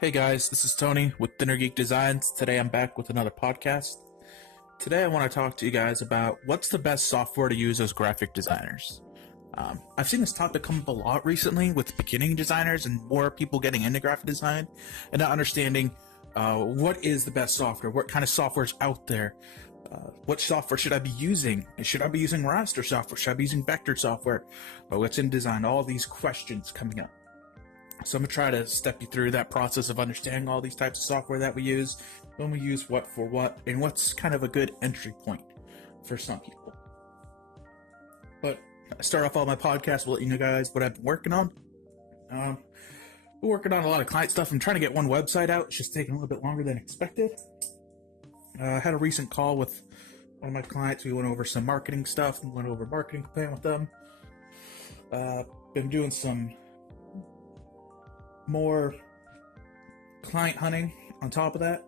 Hey guys, this is Tony with Geek Designs. Today I'm back with another podcast. Today I want to talk to you guys about what's the best software to use as graphic designers. I've seen this topic come up a lot recently with beginning designers and more people getting into graphic design and not understanding what is the best software, what kind of software is out there, what software should I be using? Should I be using raster software? Should I be using vector software? What's in design? All these questions coming up. So I'm going to try to step you through that process of understanding all these types of software that we use, when we use what for what, and what's kind of a good entry point for some people. But I start off all my podcasts, we'll let you know guys what I've been working on. We're working on a lot of client stuff. I'm trying to get one website out. It's just taking a little bit longer than expected. I had a recent call with one of my clients. We went over some marketing stuff and went over marketing plan with them. Been doing some more client hunting on top of that.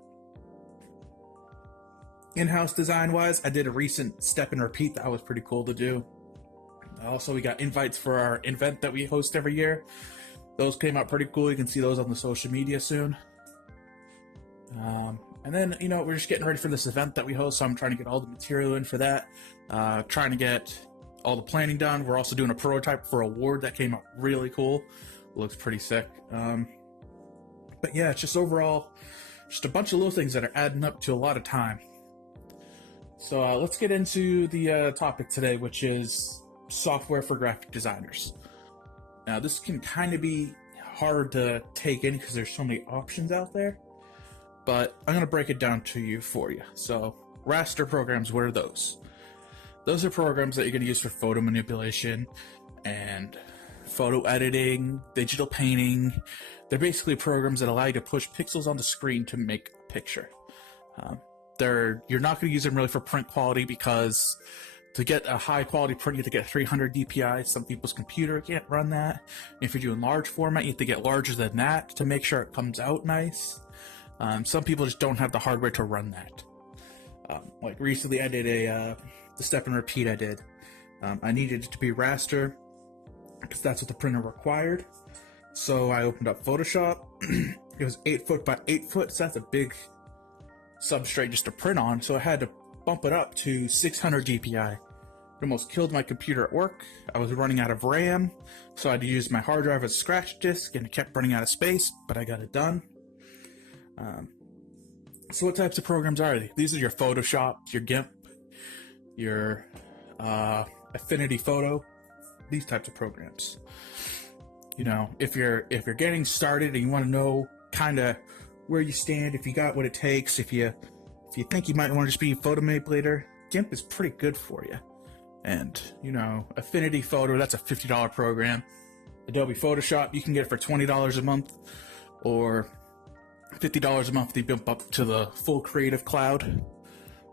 In-house design wise, I did a recent step and repeat that was pretty cool to do. Also, we got invites for our event that we host every year. Those came out pretty cool. You can see those on the social media soon. And then, we're just getting ready for this event that we host, so I'm trying to get all the material in for that. Trying to get all the planning done. We're also doing a prototype for an award that came out really cool. Looks pretty sick. But yeah, it's just overall just a bunch of little things that are adding up to a lot of time. So let's get into the topic today, which is software for graphic designers. Now, this can kind of be hard to take in because there's so many options out there, but I'm going to break it down to you for you. So raster programs, what are those? Those are programs that you're going to use for photo manipulation and photo editing, digital painting. They're basically programs that allow you to push pixels on the screen to make a picture. You're not going to use them really for print quality because to get a high quality print, you have to get 300 DPI. Some people's computer can't run that. If you're doing large format, you have to get larger than that to make sure it comes out nice. Some people just don't have the hardware to run that. Like recently I did the step and repeat I did. I needed it to be raster because that's what the printer required. So I opened up Photoshop. It was 8 foot by 8 foot, so that's a big substrate just to print on. So I had to bump it up to 600 DPI. It almost killed my computer at work. I was running out of RAM, so I had to use my hard drive as a scratch disk, and it kept running out of space, but I got it done. So what types of programs are they? These are your Photoshop, your GIMP, your Affinity Photo, these types of programs. If you're getting started and you want to know kind of where you stand, if you got what it takes, if you think you might want to just be a photo manipulator, GIMP is pretty good for you. And Affinity Photo, that's a $50 program. Adobe Photoshop, you can get it for $20 a month or $50 a month if you bump up to the full Creative Cloud.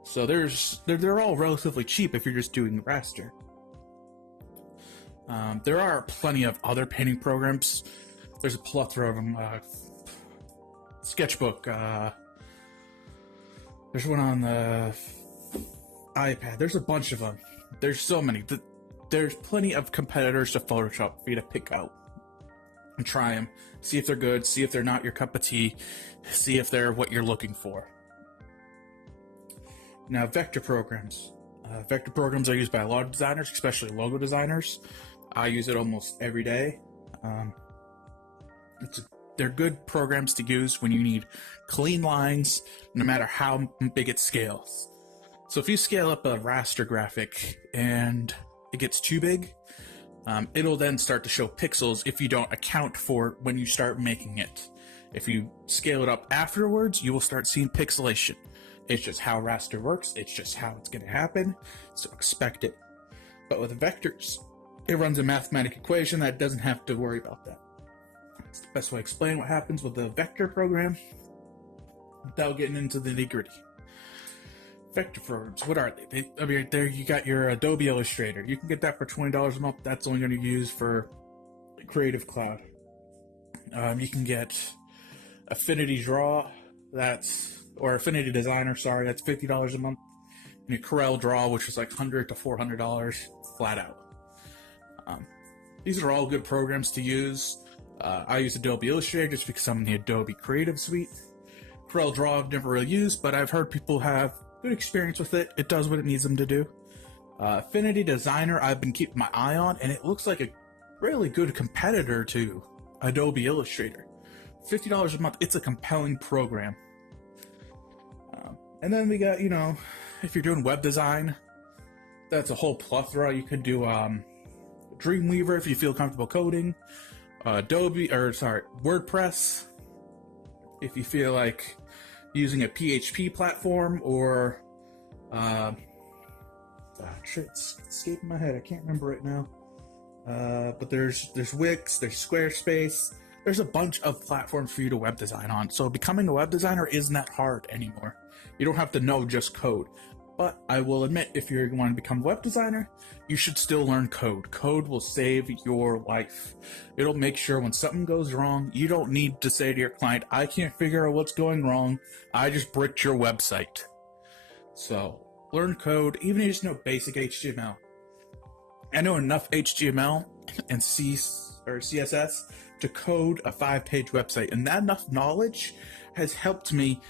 So they're all relatively cheap if you're just doing raster. There are plenty of other painting programs. There's a plethora of them. Sketchbook. There's one on the iPad. There's a bunch of them. There's so many. There's plenty of competitors to Photoshop for you to pick out and try them. See if they're good. See if they're not your cup of tea. See if they're what you're looking for. Now, vector programs. Vector programs are used by a lot of designers, especially logo designers. I use it almost every day. They're good programs to use when you need clean lines, no matter how big it scales. So if you scale up a raster graphic and it gets too big, it'll then start to show pixels if you don't account for when you start making it. If you scale it up afterwards, you will start seeing pixelation. It's just how raster works. It's just how it's going to happen. So expect it. But with vectors, it runs a mathematical equation that doesn't have to worry about that. It's the best way to explain what happens with the vector program without getting into the nitty-gritty. Vector programs, what are they? There you got your Adobe Illustrator. You can get that for $20 a month. That's only going to be used for Creative Cloud. You can get Affinity Draw, or Affinity Designer, that's $50 a month. And your Corel Draw, which is like $100 to $400 flat out. These are all good programs to use. I use Adobe Illustrator just because I'm in the Adobe Creative Suite. Corel Draw I've never really used, but I've heard people have good experience with it. It does what it needs them to do. Affinity Designer I've been keeping my eye on, and it looks like a really good competitor to Adobe Illustrator. $50 a month, it's a compelling program. And then we got, if you're doing web design, that's a whole plethora. You could do Dreamweaver if you feel comfortable coding. WordPress if you feel like using a PHP platform, or it's escaping my head. I can't remember right now. But there's Wix, there's Squarespace. There's a bunch of platforms for you to web design on. So becoming a web designer isn't that hard anymore. You don't have to know just code. But I will admit, if you want to become a web designer, you should still learn code. Code will save your life. It'll make sure when something goes wrong, you don't need to say to your client, I can't figure out what's going wrong. I just bricked your website. So learn code, even if you just know basic HTML. I know enough HTML and CSS to code a 5-page website, and that enough knowledge has helped me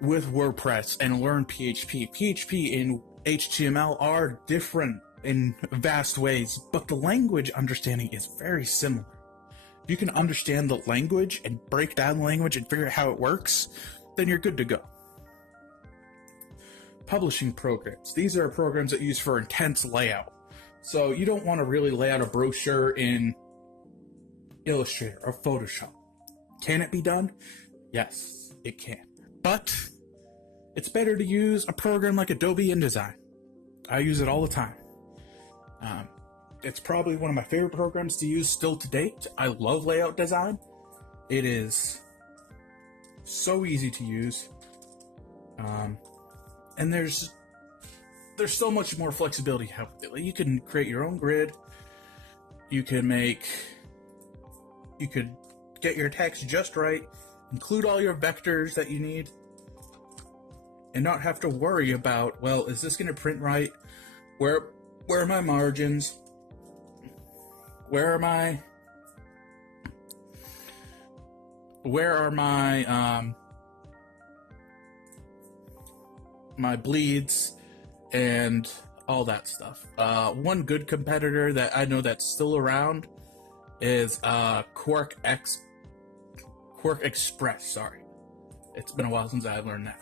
with WordPress and learn PHP. PHP and HTML are different in vast ways, but the language understanding is very similar. If you can understand the language and break down the language and figure out how it works, then you're good to go. Publishing programs. These are programs that use for intense layout. So you don't want to really lay out a brochure in Illustrator or Photoshop. Can it be done? Yes, it can. But it's better to use a program like Adobe InDesign. I use it all the time. It's probably one of my favorite programs to use still to date. I love layout design. It is so easy to use. And there's so much more flexibility. You can create your own grid. You could get your text just right, include all your vectors that you need, and not have to worry about, well, is this going to print right? Where are my margins? Where are my my bleeds and all that stuff. One good competitor that I know that's still around is Quark Express. Sorry, it's been a while since I've learned that.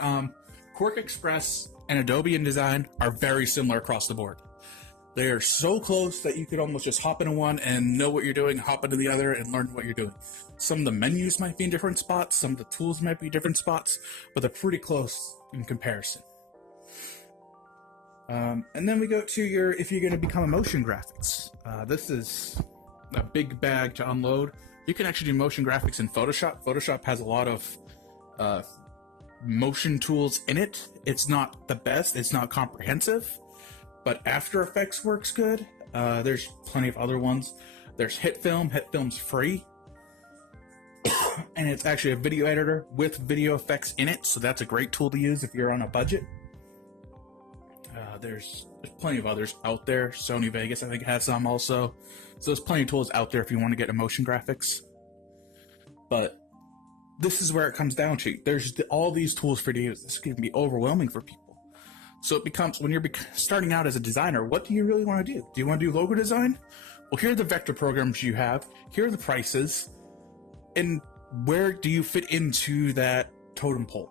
Quark Express and Adobe InDesign are very similar across the board. They are so close that you could almost just hop into one and know what you're doing, hop into the other and learn what you're doing. Some of the menus might be in different spots, some of the tools might be different spots, but they're pretty close in comparison. And then we go to if you're going to become a motion graphics. This is a big bag to unload. You can actually do motion graphics in Photoshop. Photoshop has a lot of motion tools in it. It's not the best, it's not comprehensive, but After Effects works good. There's plenty of other ones. There's HitFilm. HitFilm's free. And it's actually a video editor with video effects in it, so that's a great tool to use if you're on a budget. There's plenty of others out there. Sony Vegas, I think, has some also. So there's plenty of tools out there if you want to get into motion graphics. But this is where it comes down to. There's all these tools for you to use. This can be overwhelming for people. So it becomes, when you're starting out as a designer, what do you really want to do? Do you want to do logo design? Well, here are the vector programs you have. Here are the prices. And where do you fit into that totem pole?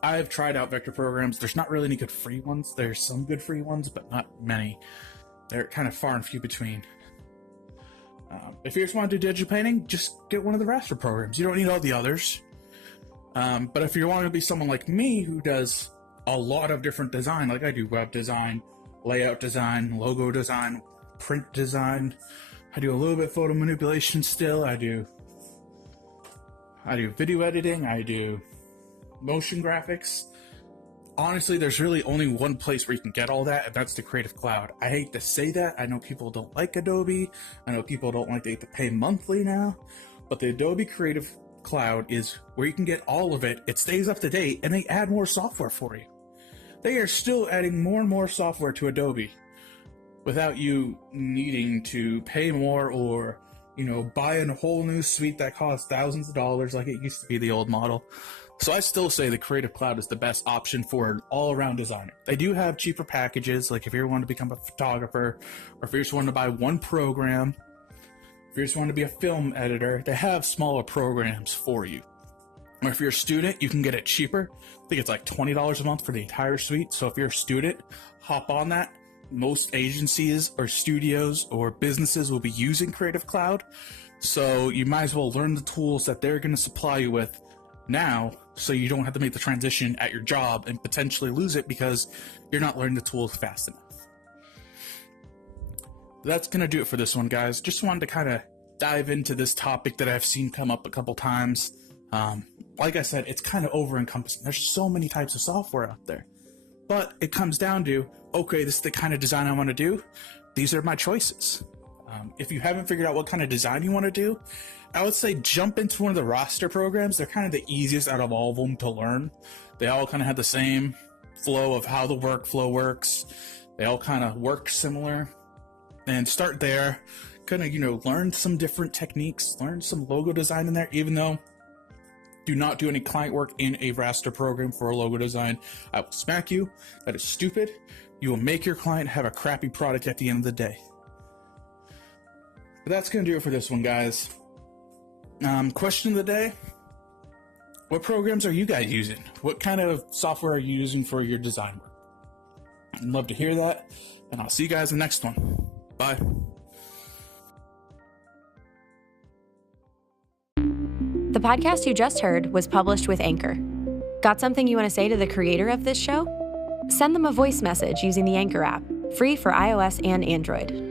I've tried out vector programs. There's not really any good free ones. There's some good free ones, but not many. They're kind of far and few between. If you just want to do digital painting, just get one of the raster programs. You don't need all the others. But if you want to be someone like me who does a lot of different design, like I do web design, layout design, logo design, print design, I do a little bit of photo manipulation still, I do video editing, I do motion graphics. Honestly, there's really only one place where you can get all that, and that's the Creative Cloud. I hate to say that. I know people don't like Adobe. I know people don't like they have to pay monthly now. But the Adobe Creative Cloud is where you can get all of it. It stays up to date, and they add more software for you. They are still adding more and more software to Adobe. without you needing to pay more or, buy a whole new suite that costs thousands of dollars like it used to be the old model. So I still say the Creative Cloud is the best option for an all-around designer. They do have cheaper packages, like if you want to become a photographer, or if you just want to buy one program, if you just want to be a film editor, they have smaller programs for you. Or if you're a student, you can get it cheaper. I think it's like $20 a month for the entire suite. So if you're a student, hop on that. Most agencies or studios or businesses will be using Creative Cloud. So you might as well learn the tools that they're going to supply you with now, so you don't have to make the transition at your job and potentially lose it because you're not learning the tools fast enough. That's going to do it for this one, guys. Just wanted to kind of dive into this topic that I've seen come up a couple times. Like I said, it's kind of over-encompassing. There's so many types of software out there. But it comes down to, okay, this is the kind of design I want to do. These are my choices. If you haven't figured out what kind of design you want to do, I would say jump into one of the roster programs. They're kind of the easiest out of all of them to learn. They all kind of have the same flow of how the workflow works. They all kind of work similar. And start there. Kind of, learn some different techniques. Learn some logo design in there, even though do not do any client work in a raster program for a logo design. I will smack you. That is stupid. You will make your client have a crappy product at the end of the day. But that's going to do it for this one, guys. Question of the day. What programs are you guys using? What kind of software are you using for your design work? I'd love to hear that. And I'll see you guys in the next one. Bye. The podcast you just heard was published with Anchor. Got something you want to say to the creator of this show? Send them a voice message using the Anchor app, free for iOS and Android.